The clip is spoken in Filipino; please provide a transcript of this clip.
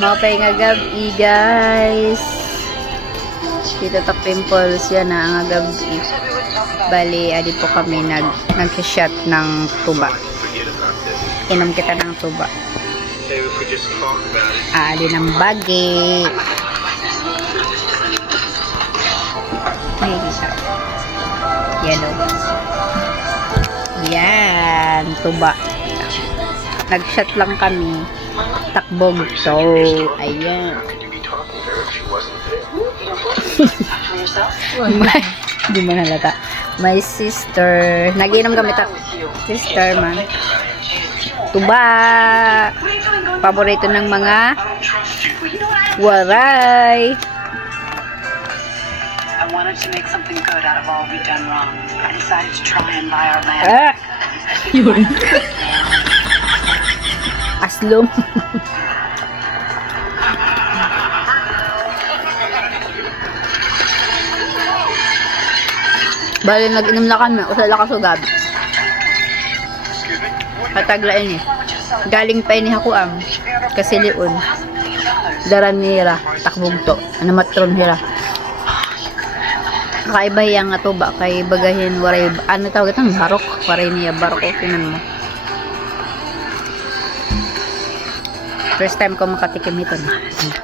Mapay nga gabi, guys. Dito ta pimples yan na ang gabi. Bali, adi po kami nag-shot ng tuba. Inom kita ng tuba. Adi ng bagi. Yan o. Yan, tuba. Nag-shot lang kami. Takbog. So, ayan. Di mo nalata. My sister. Nag-inom kami sister man. Tuba. Paborito ng mga waray. I wanted to make something good out of all we've done wrong. I decided to try and buy our land. Yun. Aslom. Bali, nag-inom na kami. Usala ka sugab. Kataglain eh. Galing pa ini hakuam. Kasi liun. Daran nira. Takbog to. Ano matron hira. Kakaiba yang nga to ba? Kay bagahin waray. Ano tawag ito? Barok. Waray niya barok. Tinan mo. First time ko makatikim ito.